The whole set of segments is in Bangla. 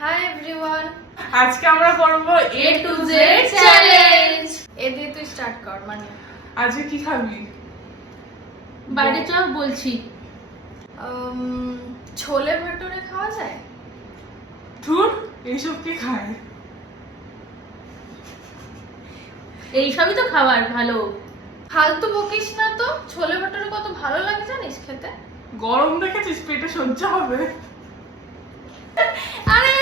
হাই এভরিওয়ান, আজকে আমরা করব এ টু জেড চ্যালেঞ্জ। এ দিয়ে তুই স্টার্ট কর। মানে আজকে কি খাবি? বাইরে চল বলছি। ছোলে ভাটুরে খাওয়া যায়? ধুর, এইসব কে খায়? এইসবই তো খাবার ভালো। ফালতু বকিস না তো। ছোলে ভাটুরে কত ভালো লাগে জানিস খেতে? গরম দেখেছিস? পেটে সহ্য হবে? আরে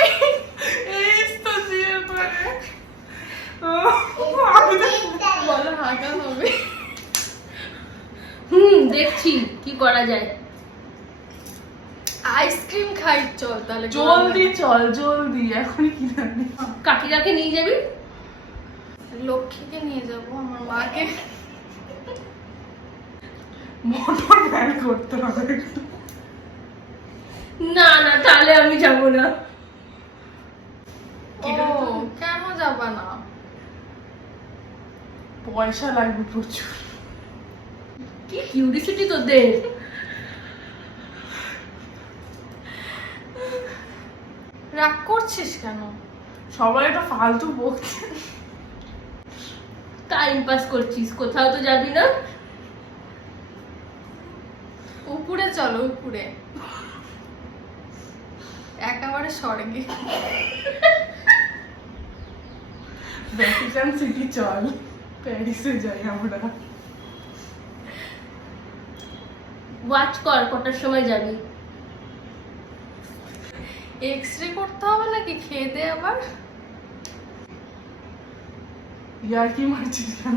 এই তো জিয়ে পড়ে। বলো হাঁকা হবে। দেখছি কি করা যায়। আইসক্রিম খাই চল তাহলে। জলদি চল, জলদি এখন কি জানি। কাকিরাকে নিয়ে যাবি? লক্ষ্মীকে নিয়ে যাব, আমার মাকে। মোটর ভ্যান করতে হবে একটু। না না, তাহলে আমি যাব না। ও কেন যাবা না? পয়সা লাগবে প্রচুর। কি কিউরিসিটি তোদের। রাগ করছিস কেন? সবাই এটা ফালতু বকছে। টাইম পাস করছিস, কোথাও তো যাবি না। উপরে চলো, উপরে একেবারে স্বর্গে। ভ্যাটিকান সিটি চল, প্যারিসে যাই আমরা। ওয়াচ কর কটার সময় যাবি। এক্সরে করতে হবে নাকি খেয়ে দে আবার? ইয়ার কি মারছিস কেন?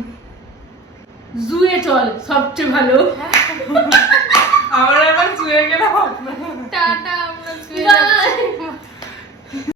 জুয়ে চল, সবচেয়ে ভালো। আমার আবার চুয়ে গেলে হবে না। টাটা, আমরা শুয়ে Bye. যাচ্ছি।